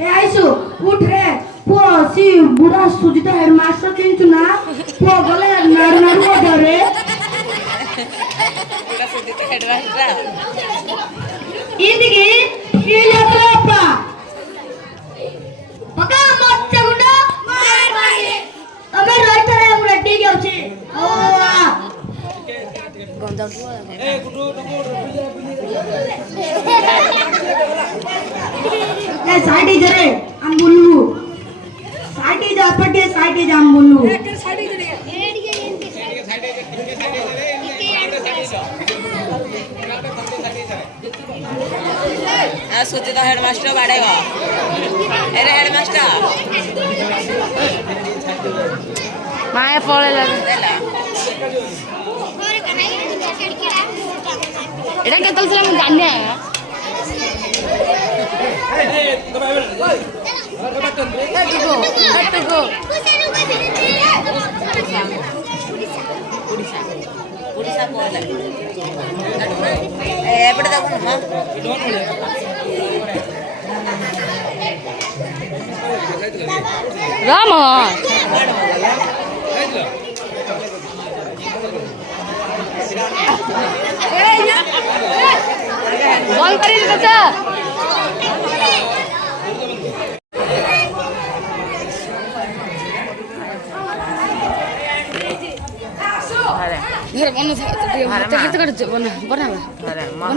ए आइसु उठ रे पो सी बुढ़ा सुजिता हेडमास्टर किंचु ना पो गले नाडू नाडू बरे बुढ़ा सुजिता हेडमास्टर इदिगी इलपलप पका मत गुंडा मार मारे अबे रोइट रे हम रेडी के अछि ओ गंदा ए गुडू ए साइड जरे हम बोलू साइड जा पटे साइड जा हम बोलू एक साइड जरे आ सुजिता हेडमास्टर बाड़ेगा अरे हेडमास्टर माया पळे लागला एटा केतल सला हम जाने उड़ीसा पोले एपड़े देखो राम बॉल करी बच्चा घर बनो तो कर बना बना अरे मां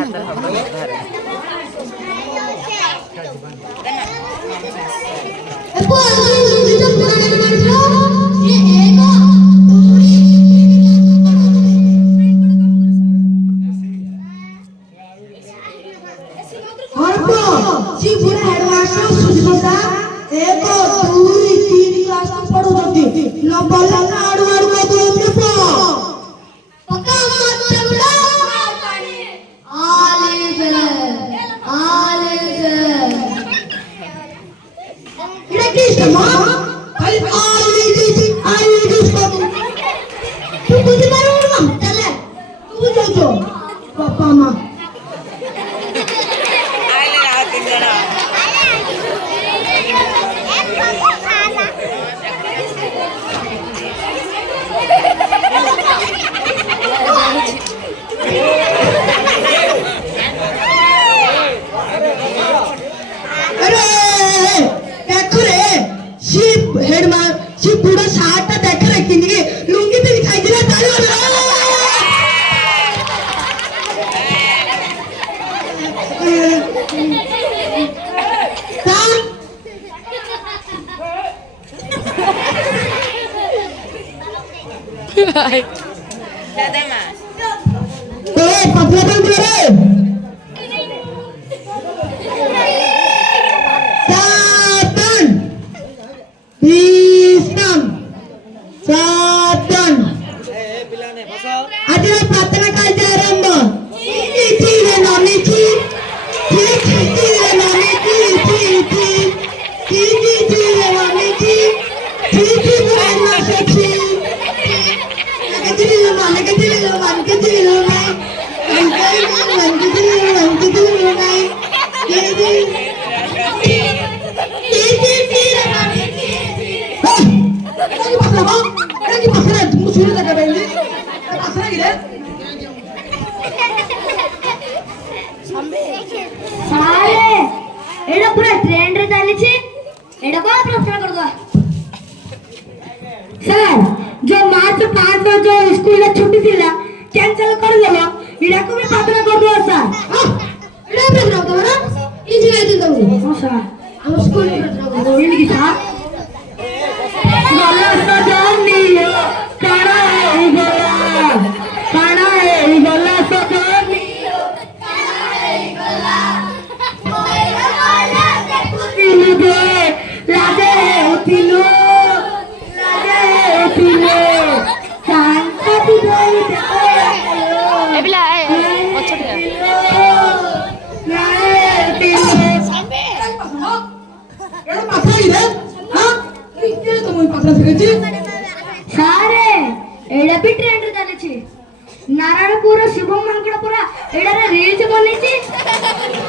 नारायणपुर शिवम मांकड़पुर एड़ा रे रील्स बनेची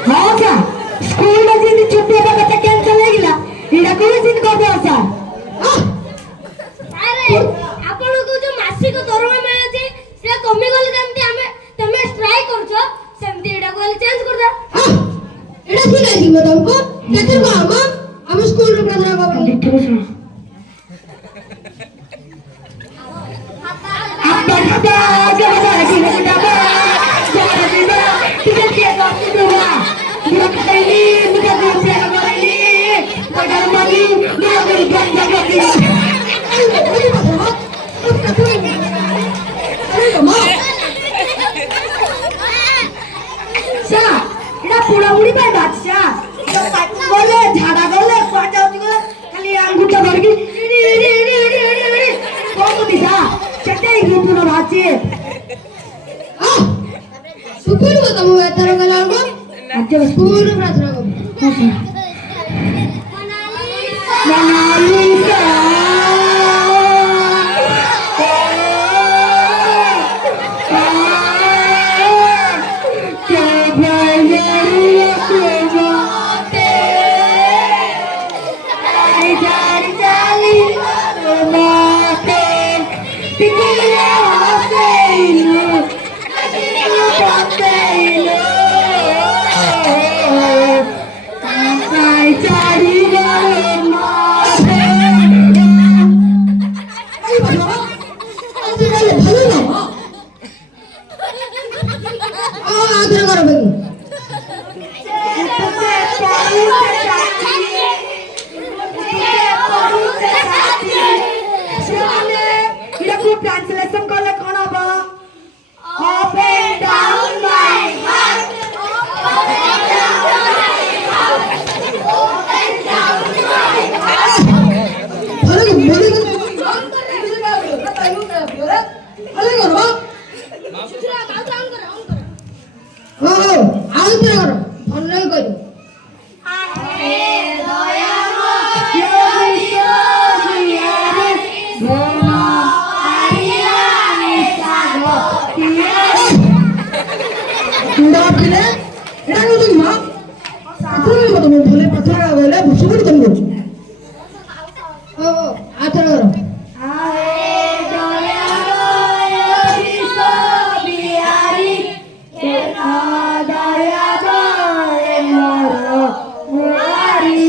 हां क्या स्कूल में दिन छुट्टी का बच्चा कैंसिल हो गया ବି ସିଟ୍ କରିଦେବା ସାର୍। ଆରେ ଆପଣଙ୍କୁ ଯୋଉ ମାସିକ ଦରମା ମିଳୁଛି ସେଟା କମିଗଲେ ଯେମିତି ତମେ ଷ୍ଟ୍ରାଇକ୍ କରୁଛ ସେମିତି ଏଟାକୁ ହେଲେ ଚେଞ୍ଜ କରିଦା। ଏଟା ଠିକ ଅଛି ତମକୁ କେତେ ଆମ ସ୍କୁଲରେ ପ୍ରାର୍ଥନା କର ଦେଖିବ ଶୁଣ ଆପା ଖାତା ଜଗା ଦିନ ଜଗା ଜଗା ଦିନ ଟିକେ ଟିକେ ଦସ୍ତି ଦେବା ଦିନ ଖାଇଲି ମୁକା ଦିନ ଖାଇଲି ବଡ ମାଲି ଦିନ ଦିନ ଜଗା ଦିନ সা এটা পুরাপুরি পাই বাচ্চা এটা পাটি বলে ঝাড়া গলে কোয়াটা হচ্ছে গলে খালি আঙ্গুরটা ধরকি ইড়ি ইড়ি ইড়ি ইড়ি ইড়ি ইড়ি কোন দিশা চটাই গিয়ে না বাচ্চে সুকুল তম এতর গলাগো আচ্ছা স্কুল প্রার্থনা কর মোনালিসা ट्रांसलेशन कले कोन हबो up and down my heart up and down my heart up and down my heart अरे बोले ऑन कर अरे करो ओ आउट करो भले करो आहे दयामय पिले एटा को तुम मां इतने मत में भले पत्थर का वेले सुबह तुमको ओ आथर करो आहे दयामय विश्व बिहारी के दया दे मोर मुरारी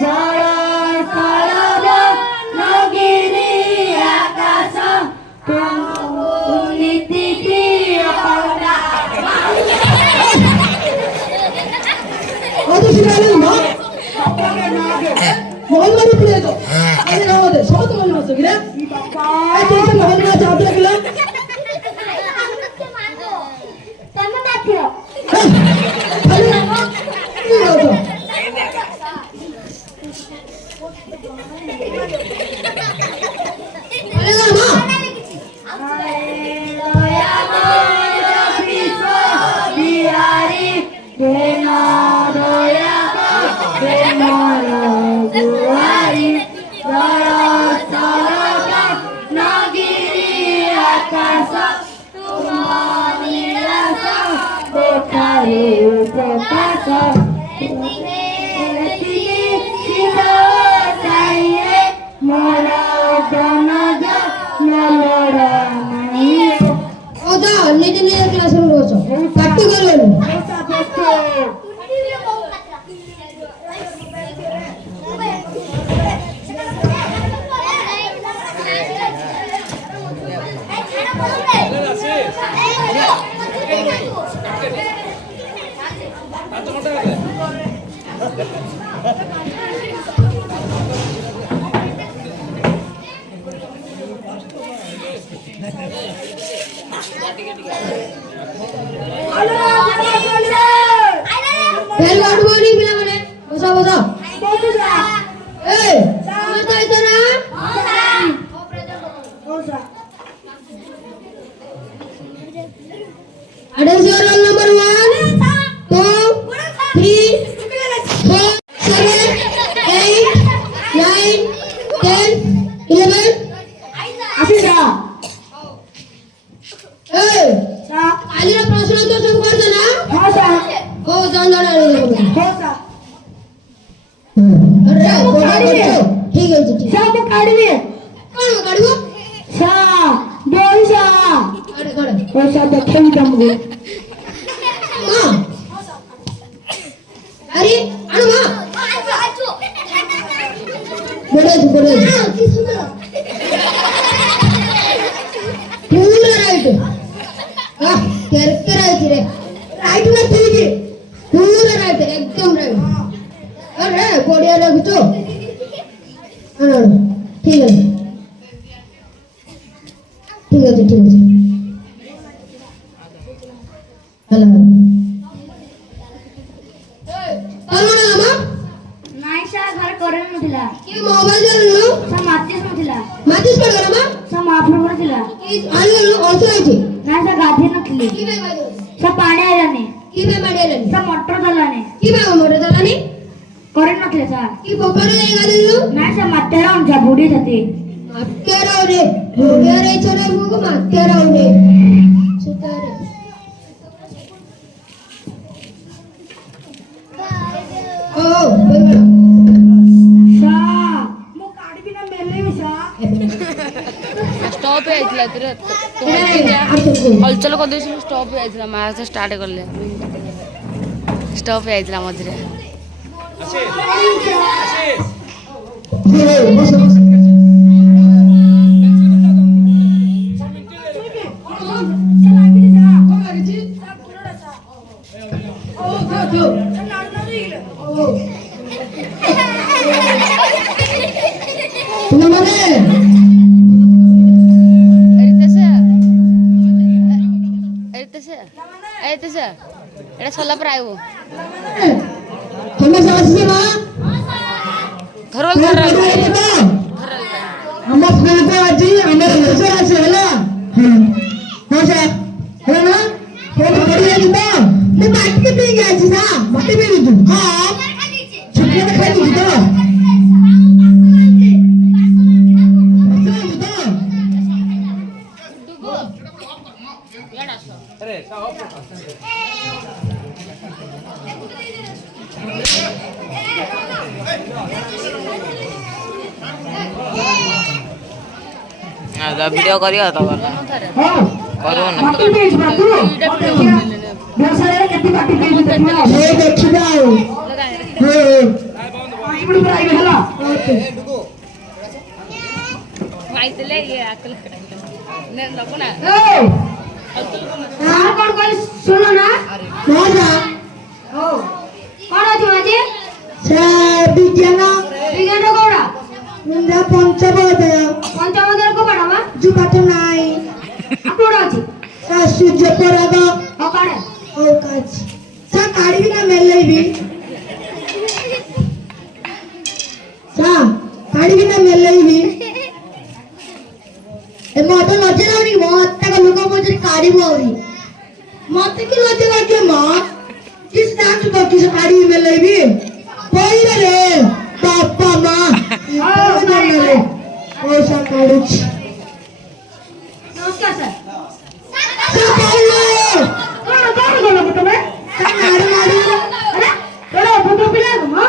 जड़ कलब नगिरी आकाश नीति की अपना ओ तो सिखाले मां मोहन में पिले तो अरे ना दे सब तो मन मत गिरे ए तो मोहन में जात लगला ତମେ ମାଥିବ अरे ये हो तो अरे ना मां बिहारी देना दया दे मोर गुहारी जड़ सरग नगिरी आकाश तुम नीरस देखारे प्रकाश चाहिए मोर जनज नलड़ नहीं ओ जा नीति ने क्लास में रोचो पार्टी करो ऐसा देखो वेरी गुड मॉर्निंग पिला माने बसा बसा ए मत आइतो ना Attention roll number 1 2 3 4 7 8 9 10 11 आशीषा ए सा आलिरा प्रश्न उत्तर सब कर दो ना काढवी कोण काढू सा दोन सा काढ काढ पैसा बठवून दमगो हां अरे आणू मा बडच पूरा राइट हां कॅरेक्टर आहे रे राइट ना ठीक आहे पूरा राइट एकदम राइट अरे बढिया लागतो हां ठीक आहे ठीक आहे हेलो ନାଇଁ ସାର୍ ଘରେ କରେଣ୍ଟ ନଥିଲା କି ମୋବାଇଲ ଜଳୁ ସାର୍ ମାଚିସ୍ ନଥିଲା ମାଚିସ୍ ପଡ ଗଲା ସାର୍ ମହାପ୍ରଭୁର ଥିଲା କି ଆଲୁ ଅଳସ ହେଇଛି ନାଇଁ ସାର୍ ଗାଧେଇ ନଥିଲି କି ବେ ମାଡି ସାର୍ ପାଣି ଆଇଲାନି କି ବେ ମାଡି ଆଲନି ସାର୍ ମଟର ଚାଲିଲାନି କି ବେ ମୋରେ ଦଲାନି କରେଣ୍ଟ ନଥିଲା ସାର୍ କି ପୋଖରୀ ଯାଇ ଗାଧେଇଲୁ ନାଇଁ ସାର୍ ମାତେରା ଅଞ୍ଜା ବୁଢୀ ଥାତି ମାତେରା ରେ ମୋରେ ରେ ଛରେ ମୁକୁ ମାତେରା ରେ ସୁତାରେ ଓ ବେଗା सा मु काढवी ना मेले सा स्टॉप आइଥିଲା ଏଥିରେ ହଲଚଲ କରିଦେଇଥିଲୁ ଷ୍ଟପ୍ ହେଇଯାଇଥିଲା ମ୍ୟାଚ୍ ଷ୍ଟାର୍ଟ କଲେ ଷ୍ଟପ୍ ହେଇଯାଇଥିଲା ମଝିରେ ବସ ବସ এটা সরলা পরে আইব তুমি আসছে না ধরল আমার স্কুল को আজি আমার লেসর আছে হলা হ্যাঁ স্যার হলো না ফোন করে দিবা মু বাকি কে পেয়ে গেছি না বাকি পেয়ে দিতু হ্যাঁ ছুটি খাই দিতু তো वीडियो करियो तो हां करू ना बाकी पेज बातू व्यवसाय केती बाकी पेज देखना ये देखि जाओ ఇప్పుడు ప్రైవేట్ హలా माइतले ये अकल ने लपना ए हां कोण कोण सुनो ना राजा ओ कोण ଅଛି माझे ସେ ବିଜ୍ଞାନ ବିଜ୍ଞାନ କୋଉଡା ମୁଣ୍ଡା ପଞ୍ଚବୋଧୟ ପଞ୍ଚମଦର को पढ़ावा जो पाठ नाही ଆପଣଡା ଅଛି सा सूर्य पराग ଓ କାଢେ ओ काच सा काढी भी ना मेलेबी सा काढी भी ना मेलेबी ए मत लज्जा लाउनी मत तक लोक मजे काढी बोरी मत की लज्जा लागे म किस डांस को किस काढी मेलेबी पहिरे रे पापा मां ओ सा काढी नमस्कार सर सा काढलो कोण कोण बोललो तुम्ही सा नाडू नाडू अरे कोण फोटो पिला म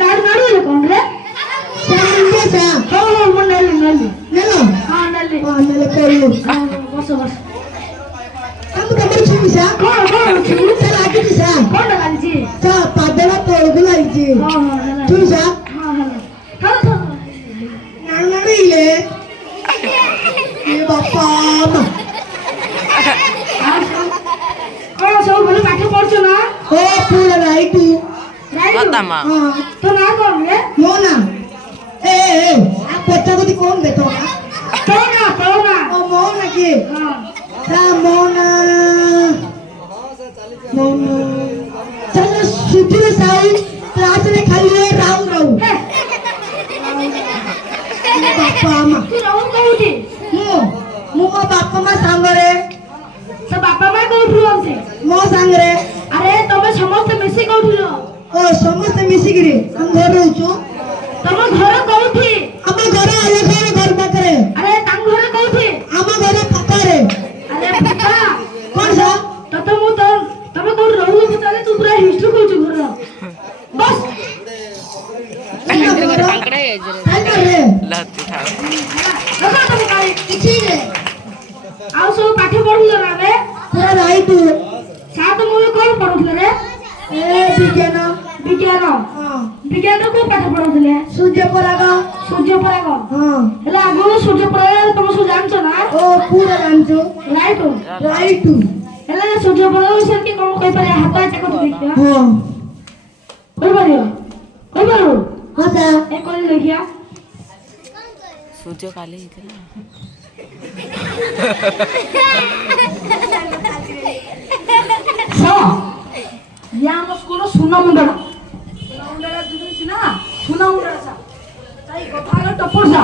नाड नाडू कोण रे सा निंगे सा हो हो म नल्ली नल्ली नेलो हां नल्ली नले कोल्लू बस बस हम कमर छुई सा कोण कोण सा लागी सा कोण लागली सा पादला तोळगु लागी हां हां छुई सा हां हां चलो नाडू नाडू इले ए बापा कोण सब भले पाठ पढछु ना ओ पूरा राइट बतामा हां तो ना कोण रे मोना ए आ पत्ता को कौन बेटो तो ना ओ मोना के हां सा मोना मोना चलो सुधीर साई क्लास में खाली है राउ राउ बापा मा तू रहू कोठी मु मो बापा मा सांगरे ସେ ବାପା ମା କୋଉଠୁ ରହନ୍ତି मो सांगरे ଆରେ ତମେ ସମସ୍ତେ ମିଶି କୋଉଠି ରହ ओ समस्त मिसिगिरी हम घर रहूଛୁ ତମ ଘର କୋଉଠି ଆମ ଘର ଅଲଗା ଘର ପାଖରେ ଆରେ ତାଙ୍କ ଘର କୋଉଠି ଆମ ଘର ପାଖରେ ଆରେ ବାପା କଣ ସା ତତେ ମୁଁ ତମେ କୋଉଠି ରହୁଛ ନହେଲେ ତୁ ପୁରା ହିଷ୍ଟ୍ରି କହୁଛୁ ଘର ବସ୍ କାଙ୍କଡା ହେଇଯାଇଛି ଖାଇପାରେ ଲତି ଥାଉ ଦେଖ ତମ କାଳି କିଛି ରେ ଆଉ ସବୁ ପାଠ ପଢୁଛ ନା ରେ ପୁରା ରାଇଟ୍ ସାତ ମୂଳ କଣ ପଢୁଥିଲେ ରେ ଏ ବିଜ୍ଞାନ ବିଜ୍ଞାନ ହଁ ବିଜ୍ଞାନ କୋଉ ପାଠ ପଢୁଥିଲେ ସୂର୍ଯ୍ୟ ପରାଗ ସୂର୍ଯ୍ୟ ପରାଗ ହଁ ହେଲେ ଆଗରୁ ସୂର୍ଯ୍ୟ ପରାଗ ତମେ ସବୁ ଜାଣିଛ ନା ଓ ପୁରା ଜାଣିଛୁ ରାଇଟ୍ ରାଇଟ୍ ହେଲେ ସୂର୍ଯ୍ୟ ପରାଗ ବିଷୟରେ କିଏ କଣ କହିପାରିବ ହାତ ଚାକ ଦେଖିବା ହଁ କହିପାରିବ କହିପାରିବ ହଁ ସାର୍ ଏ କହିଲେ ଦେଖିବା ସୂର୍ଯ୍ୟ କାଲି ହେଇଥିଲା या ଆମ ସ୍କୁଲ ସୁନା ମୁଣ୍ଡା ଦୁରୁଛି ନା ସୁନା ମୁଣ୍ଡା ସା ତାଇ କଥା ହେଲା ଟପର ସା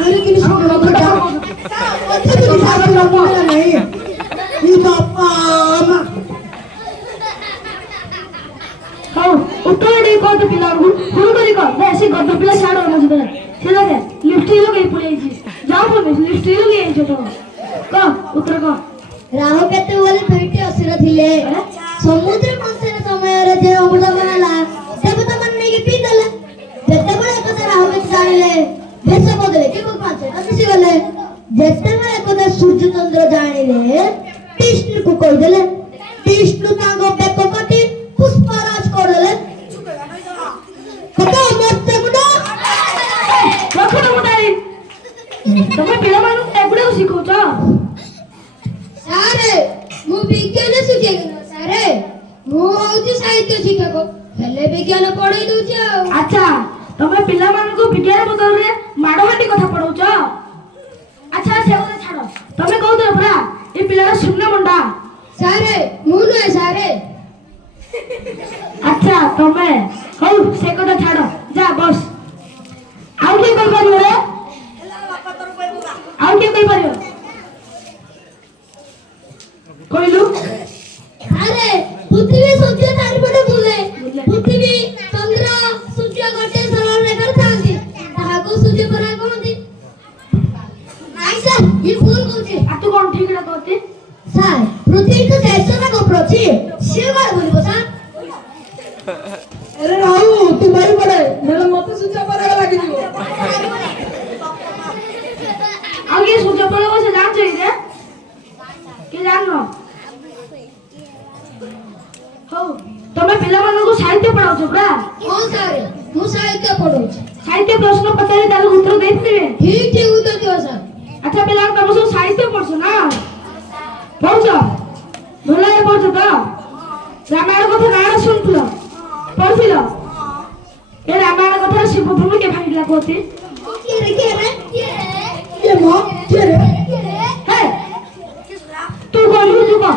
ଆରେ କିନି ସବୁ କଥା ଅତି କିନି ସାର୍ ଲଗା ନାହିଁ ଇ ବାପା ମା ହଉ ଉତ୍ତର ଦେଇ କହ ପିଲାକୁ ଫୋନ କରି କହ ବେ ସେ ଗଦ ପିଲା ଛାଡ ନା ସେଟା ସେ ଲଗେ ଲିପଷ୍ଟିକ ଲଗେଇ ପଳେଇଛି ଯାଉ ପଡେ ଲିପଷ୍ଟିକ ଲଗେଇ ଆଇଛ ତ କହ ଉତ୍ତର କହ ରାହୁ କେତେବେଳେ ଦୁଇଟି ଅସୁର ଥିଲେ ସମୁଦ୍ର ମନ୍ଥନ ସମୟରେ ଯେ ଅମୃତ ହେଲା ଦେବତା ମାନେ ନେଇକି ପିଇଦେଲେ ଯେତେବେଳେ ଏକଥା ରାହୁ ଜାଣିଲେ ଭେଷ ବଦଳେ କି ପାଞ୍ଚ ମିଶି ଗଲେ ଯେତେବେଳେ ଏକଥା ସୂର୍ଯ୍ୟ ଚନ୍ଦ୍ର ଜାଣିଲେ ବିଷ୍ଣୁକୁ କହିଦେଲେ ବିଷ୍ଣୁ ତାଙ୍କ ବେକ କାଟି ପୁଷ୍ପରାଜ କରିଦେଲେ କଥା ମତେ ମୁଣ୍ଡ ରଖ ତ ମୁଣ୍ଡାଇ ତମେ ପିଲାମାନଙ୍କୁ ଏଗୁଡାକୁ ଶିଖଉଛ ସାରେ ମୁଁ ବିଜ୍ଞାନ ଶିଖେଇବି ସାରେ ମୁଁ ହଉଛି ସାହିତ୍ୟ ଶିକ୍ଷକ ହେଲେ ବିଜ୍ଞାନ ପଢେଇ ଦଉଛି ଆଉ ଆଚ୍ଛା ତମେ ପିଲାମାନଙ୍କୁ ବିଜ୍ଞାନ ବଦଳରେ ମାଡହାଣ୍ଡି କଥା ପଢଉଛ ଆଚ୍ଛା ସେ କଥା ଛାଡ ତମେ କହୁଥିଲ ପରା ଏ ପିଲାଟା ଶୂନ୍ୟ ମୁଣ୍ଡା ସାରେ ମୁଁ ନୁହେଁ ସାରେ ଆଚ୍ଛା ତମେ ହଉ ସେ କଥା ଛାଡ ଯା ବସ୍ ଆଉ କିଏ କହିପାରିବ ରେ ଆଉ କିଏ କହିପାରିବ କହିଲୁ ଆରେ ପୃଥିବୀ ସୂର୍ଯ୍ୟ ଚାରିପଟେ ବୁଲେ ପୃଥିବୀ ଚନ୍ଦ୍ର ସୂର୍ଯ୍ୟ ଗୋଟେ ସରଳ ରେଖାରେ ଥାନ୍ତି ତାହାକୁ ସୂର୍ଯ୍ୟ ପରାଗ କହନ୍ତି ନାଇଁ ସାର୍ ଇଏ ଭୁଲ କହୁଛି ଆଉ ତୁ କଣ ଠିକ ରେ କହୁଛି ସାର୍ ପୃଥିବୀ ତ ଦେଶର ଗୋପ୍ର ଅଛି ସିଏ କଣ ବୁଲିବ ସାର୍ अरे राहु तू भाई पड़े मेरा मत सूर्य पराग ଲାଗିଯିବ ଆଉ କିଏ ସୂର୍ଯ୍ୟ ପରାଗ ସେ ଜାଣିଛ କି ରେ କିଏ ଜାଣିନ ହଉ ତମେ ପିଲାମାନଙ୍କୁ ସାହିତ୍ୟ ପଢାଉଛ ପରା ହଁ ସାର୍ ମୁଁ ସାହିତ୍ୟ ପଢଉଛି ସାହିତ୍ୟ ପ୍ରଶ୍ନ ପଚାରି ତାର ଉତ୍ତର ଦେଇଥିବେ ଠିକ ଠିକ ଉତ୍ତର ଦିଅ ସାର୍ ଆଚ୍ଛା ପିଲାଙ୍କୁ ତମେ ସବୁ ସାହିତ୍ୟ ପଢୁଛ ନା ପଢୁଛ ଭଲରେ ପଢୁଛ ତ ରାମାୟଣ କଥା ନାଁ ଶୁଣୁଥିଲ ପଢୁଥିଲ ଏ ରାମାୟଣ କଥାରେ ଶିବଭୂମି କେ ଭାଙ୍ଗିଲା କହୁଛି ये मां के रे ହେ ତୁ କହିଲୁ ତୁ କହ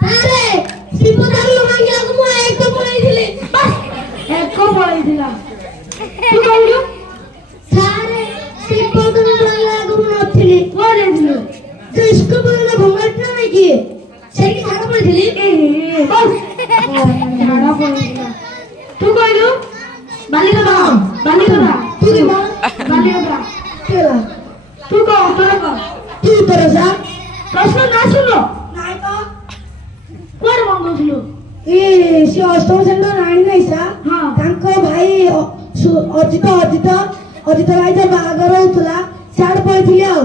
ସାରେ ଶିବ ଦାରୁ ମାଗିବାକୁ ମୁଁ ଏକ ପଳେଇଥିଲି ଏକ ପଳେଇଥିଲା ତୁ କହିଲୁ ସାରେ ଶିବ ଦାରୁ ମାଗିବାକୁ ମୁଁ ନଥିଲି କୁଆଡେ ଯାଇଥିଲୁ ଯେ ଇସ୍କ ବୋଲନା ଭଙ୍ଗାଟା ନାଇଁ କି ସେଇଠି ଝାଡ ପଡିଥିଲି ବସ୍ ଝାଡା ପଳେଇଥିଲା ତୁ କହିଲୁ ବାଲିଗଦା ବାଲିଗଦା तू की मां ବାଲିଗଦା केला ତୁ କହ ଉତ୍ତର କହ तू तरह सा ପ୍ରଶ୍ନ ନା ଶୁଣିଲ नाही तो କୁଆଡେ ମଙ୍ଗଉଥିଲୁ ए से अष्टम श्रेणी राणी नाही सा ହଁ ତାଙ୍କ ଭାଇ ଅଜିତ ଭାଇ ଯେ ବାହାଘର ହଉଥିଲା ସିଆଡେ ପଳେଇଥିଲି ଆଉ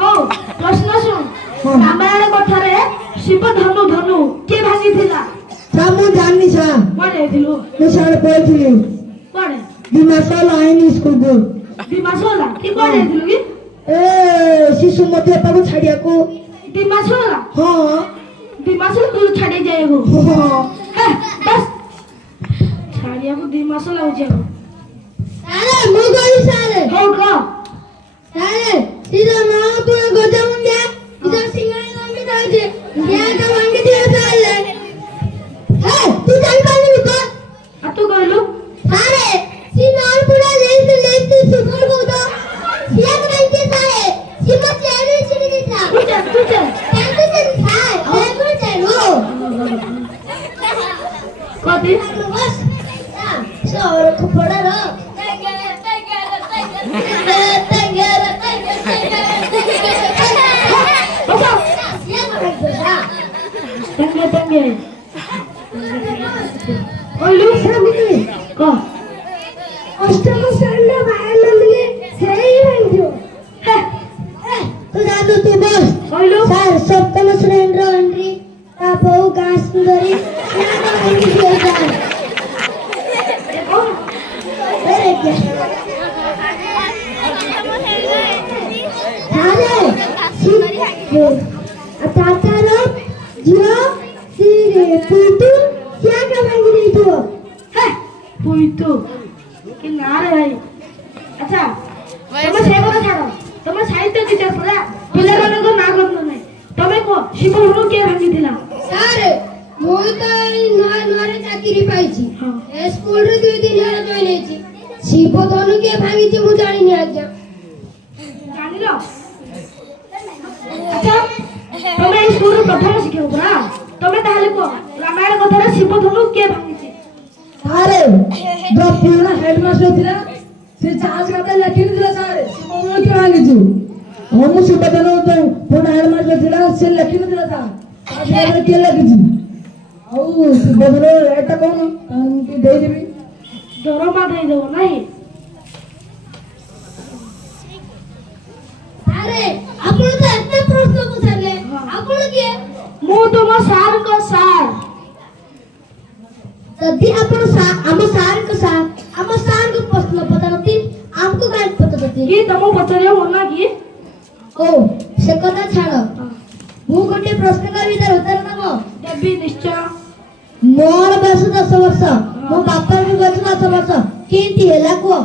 ହଉ ପ୍ରଶ୍ନ ଶୁଣ ହଁ। ରାମାୟଣ କଥାରେ ଶିବ ଧନୁ କିଏ ଭାଙ୍ଗିଥିଲା ତା ମୁଁ ଜାଣିନି ସା କୁଆଡେ ଯାଇଥିଲୁ ମୁଁ ସିଆଡେ ପଳେଇଥିଲି କୁଆଡେ 2 ମାସ ଲାଇନ ସ୍କୁଲକୁ 2 ମାସ ହେଲା କି କୁଆଡେ ଯାଇଥିଲୁ କି ଏ ଶିଶୁ ମଧ୍ୟ ତାକୁ ଛାଡିବାକୁ 2 ମାସ ହେଲା ହଁ 2 ମାସ ତୁ ଛାଡି ଯାଇବୁ ହଁ ବସ୍ ଛାଡିବାକୁ 2 ମାସ ଲାଗୁଛି ଆଉ ସାରେ ମୁଁ କହିଲି ସାରେ ହଉ କହ ସାରେ ସିଧା ମହାପୁର ଗଜମୁଣ୍ଡିଆ ଇଧର ସିଂହାଇ ନାମି ଯାଉଛି ଇହାଟା ଭାଙ୍ଗି ଦିଅ ସାରେ ହେ ତୁ ଜାଣି ପାରିଲୁ ତ ଆଉ ତୁ କହିଲୁ ସାରେ ସି ନାଲପୁରା ଲେଇତେ ସୁପର କହୁତ ସିଆ ନାଇତେ ସାରେ ସିମ ଚେରି ଚିରି ଦିତା ତୁ ଚା ତାଙ୍କୁ ସେ ସାରେ ତାଙ୍କୁ ଚେରୁ କତି ବସ୍ ସौर ଖପଡାର ବସ ସିଆ टंगे टंगे और लोग सामने को अष्टम श्रेणी बाहर ले सही रहियो तू जादू तू बस और लोग सर सप्तम श्रेणी एंट्री ता बहु गास सुंदरी ना एंट्री दिया जाए अरे क्या अरे तातारो जियो सिरे पुतु क्या कमांगी रही तू पुइतो कि ना रे भाई अच्छा तमे से কথা ছাড়ো तमे साहित्य टीचर परा पिला मानक ना करनो नै तमे को शिव गुरु के भांगी दिला सर ମୁଁ ତ ଏଇ ନୂଆ ନୂଆରେ ଚାକିରି ପାଇଛି ଏ ସ୍କୁଲରେ 2 ଦିନ ହେଲା ଜଏନ୍ ହେଇଛି ଶିବ ଧନୁ କିଏ ଭାଙ୍ଗିଛି ମୁଁ ଜାଣିନି ଆଜ୍ଞା ଜାଣିଲ अच्छा तमे इस स्कूल प्रथम शिक्षक परा तमे ताहले को रामायण कथार शिव धनु के भांगी अरे जो पुराना हेडमास्टर थिला से चार्ज करता लिखि दिला सारे शिवधनु के मांगी छु हम शिवधनु तो पुराना हेडमास्टर थिला से लिखि दिला था आज के लिखि छु औ शिवधनु एटा कोन की दे देबी दरमा दे देबो नहीं अरे आपण तो एते प्रश्न पूछले आपण के मु तुम सार को सार तदी आपण हम सार को प्रश्न पचारती हमको गाइड पचारती की तुम पचारियो मना की ओ से कथा छाड़ मु गोटे प्रश्न का उत्तर दबो देवी निश्चय मोर बयस 10 वर्ष मो बापा भी बयस 10 वर्ष केती हैला को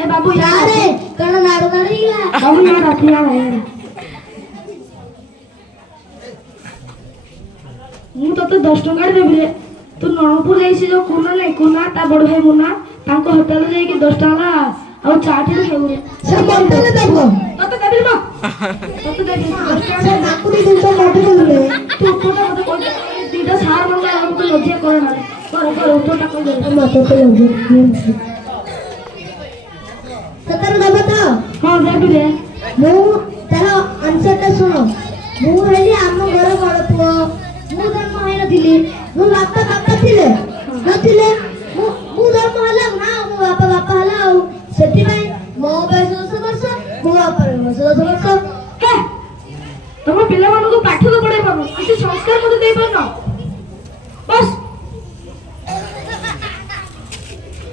ए बाबू यार अरे कण नाड़ नाड़ीला बाबू यार रखिया यार मु तते 10 टका देबी रे तू नणपुर जाईसी जो कोना नै कोना ता बड़ भाई मुना तांको होटल जाई कि 10 टका आ चाटी रे हेउ रे से मंतले देखो तते देबी म तते देबी 10 टका से बाकुरी दिन तो माटी बोले तू कोटा मते कोइ दीदा सार मंगा हमको लज्जा करे ना कर तो टका दे मत तो लगे सतर न बता हां देबी रे मु तारा आंसर ता सुनो मु हेली हम घर बड़ पुओ मु जन्म होई नथिली मु बापा थिले नथिले मु जन्म हला ना मु बापा हला आ सेति भाई मो बयस 10 वर्ष मु बापा बयस 10 वर्ष के तुम पिला मानु को पाठ तो पढाई पाबो अति संस्कार मते देई पानो बस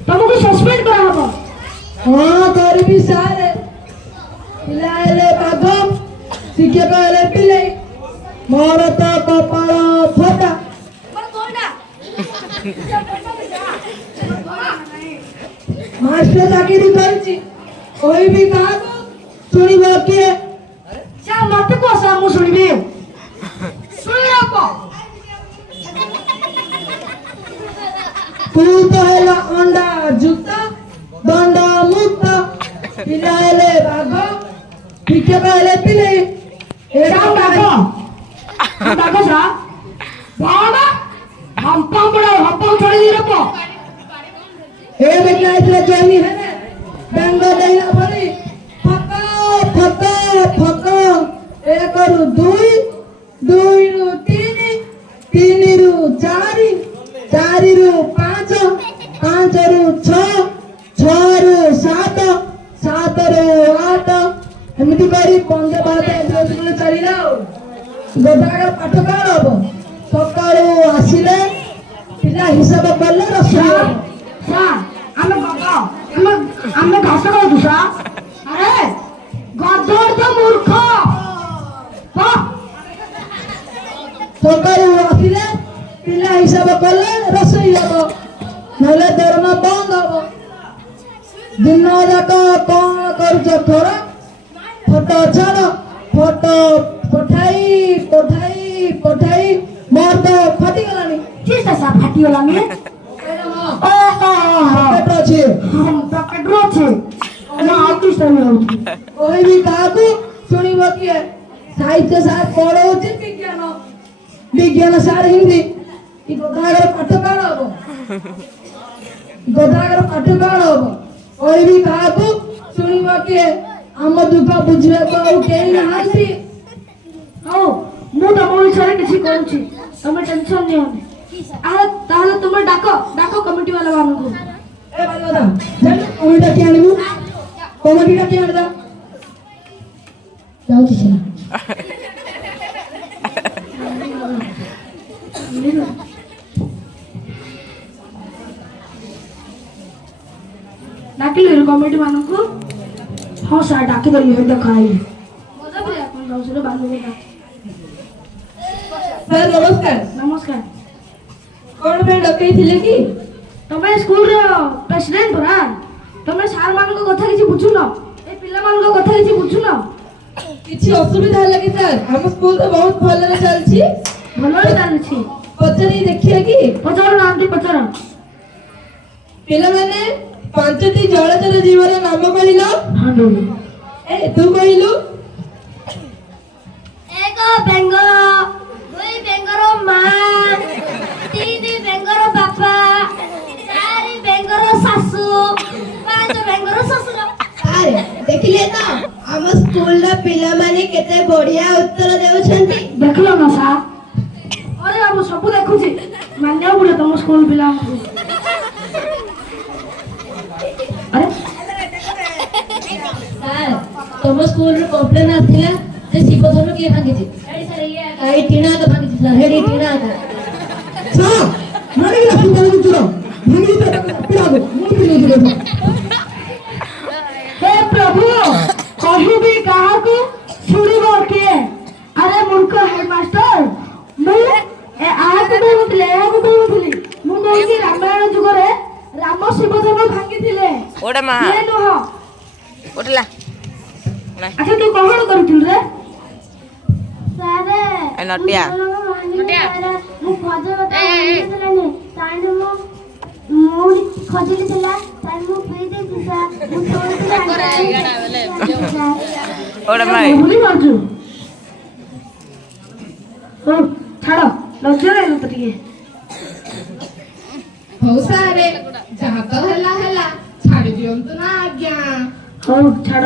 तुमको सस्पेंड करा हबो हां करबी सारे पिलाले बागो शिक्षक ले पिले मोर तो कपाळ फटा मास्टर चाकरी करछि कोई भी काको सुनिबो के जा मत को सा मु सुनिबे सुनियो को तू तो हेला अंडा जूता दंडा मुक्ता पिलाले बागो शिक्षक ले पिले एरा बागो बागो सा बाड़ा हम बड़ा हम छोड़ी रे पो ए बेटा इतने जोनी है ना डंडा देला भरी फका फका फका एक रु 2 2 रु 3 3 रु 4 4 रु 5 5 रु 6 6 रु 7 7 रु 8 एमिति करी 15 12 13 चलिला गोदागर पाठ कण हबो सकाळू आसिले पिला हिसाब करले रसोई सा ଆମେ ବାବା ଆମେ ଘାସ ଖାଉଛୁ ସା ଆରେ ଗଦର ତ ମୂର୍ଖ ସକାଳୁ ଆସିଲେ ପିଲା ହିସାବ କଲେ ରୋଷେଇ ହବ ନହେଲେ ଦରମା ବନ୍ଦ ହବ ଦିନ ଯାକ କଣ କରୁଛ କର ଫଟୋ ଛାଡ ଫଟୋ ପଠାଇ ପଠାଇ ପଠାଇ ମୋର ତ ଫାଟିଗଲାଣି ଚିସ୍ତା ସା ଫାଟିଗଲାନି ପକେଟ ଅଛି ପକେଟରୁ ଅଛି ନା ଆଉ କିଛି ନାହିଁ ହଉଛି କହିବି କାହାକୁ ଶୁଣିବ କିଏ ସାହିତ୍ୟ ସାର୍ ପଢଉଛି ବିଜ୍ଞାନ ସାର୍ ହିନ୍ଦୀ ଗୋଦାଗର ପାଠ କଣ ହବ ଗୋଦାଗର ପାଠ କଣ ହବ କହିବି କାହାକୁ ଶୁଣିବ କିଏ ଆମ ଦୁଃଖ ବୁଝିବାକୁ ଆଉ କେହି ନାହାନ୍ତି। ହଉ ମୁଁ ତମ ବିଷୟରେ କିଛି କହୁଛି, ତମେ ଟେନସନ ନିଅନି। ତାହେଲେ ତୁମେ ଡାକ କମିଟି ବାଲା ମାନଙ୍କୁ। ଏ ବାଲା କମିଟି ଡାକି ଆଣିବୁ, କମିଟି ଡାକି ଆଣିଦା। ଯାଉଛି ସେ ଡାକିଲେ କମିଟି ମାନଙ୍କୁ। ହଁ ସାର୍ ଡାକିଦେଲି, ଦେଖା ହେଇନି। ସାର୍ ନମସ୍କାର। ନମସ୍କାର। କଣ ପାଇଁ ଡକେଇଥିଲେ କି? ତମେ ସ୍କୁଲର ପ୍ରେସିଡେଣ୍ଟ ପରା, ତମେ ସାର୍ ମାନଙ୍କ କଥା କିଛି ବୁଝୁନ, ଏ ପିଲାମାନଙ୍କ କଥା କିଛି ବୁଝୁନ। କିଛି ଅସୁବିଧା ହେଲା କି ସାର୍? ଆମ ସ୍କୁଲ ତ ବହୁତ ଭଲରେ ଚାଲିଛି। ଭଲରେ ଚାଲିଛି? ପଚାରି ଦେଖିବା କି? ପଚାର ନାହାନ୍ତି, ପଚାର। ପିଲାମାନେ 5ଟି ଜଳଚର ଜୀବର ନାମ କହିଲ। ଏ ତୁ କହିଲୁ। 1 ବେଙ୍ଗ, 2 ବେଙ୍ଗର ମା, 3 ବେଙ୍ଗର ବାପା, 4 ବେଙ୍ଗର ଶାଶୁ, 5 ବେଙ୍ଗର ଶ୍ୱଶୁର। ସାର୍ ଦେଖିଲେ ତ ଆମ ସ୍କୁଲର ପିଲାମାନେ କେତେ ବଢିଆ ଉତ୍ତର ଦେଉଛନ୍ତି। ଦେଖିଲ ନା ସାର୍? ଅରେ ବାବୁ ସବୁ ଦେଖୁଛି, ମାନିବାକୁ ପଡିବ ତମ ସ୍କୁଲ ପିଲାମାନଙ୍କୁ। ସାର୍ ତମ ସ୍କୁଲରୁ କମ୍ପ୍ଲେନ୍ ଆସିଥିଲା ଯେ ଶିବଧନୁ କିଏ ଭାଙ୍ଗିଛି? ଏଇ ଟିଣା ହାତ ଭାଙ୍ଗିଛି ସାର୍, ହେଡି ଟିଣା ହାତ। ସାର୍ ମାନେ କି ଆପଣ ଚୁର ଭାଙ୍ଗି ଦେ ପିଲାକୁ ମୁଁ ପିଲେ ଦିବେ। हे प्रभु କହିବି କାହାକୁ, ଶୁଣିବ କିଏ? ଆରେ ମୂର୍ଖ ହେଡମାଷ୍ଟର, ମୁଁ ଏହାକୁ କହୁଥିଲି। ମୁଁ କହୁଛି ରାମାୟଣ ଯୁଗରେ ରାମ ଶିବଧନୁ ଭାଙ୍ଗିଥିଲେ। ओडे मा କିଏ ନୁହଁ। उठला ଆଚ୍ଛା ତୁ କଣ କରୁଥିଲୁ ରେ? ए नटिया ମୁଁ ଖୋଜିଲି ଥିଲା ସାର୍, ମୁଁ ପିଇ ଦେଇଛି ସାର୍, ମୁଁ ओडे मा ଭୁଲି ଯାଉଛୁ। ହଉ ଛାଡ, ଲଜ୍ଜା ଲାଗିଲା ତ ଟିକେ। ହଉ ସାରେ, ଯାହା ତ ହେଲା ଛାଡି ଦିଅନ୍ତୁ ନା ଆଜ୍ଞା। ହଉ ଛାଡ।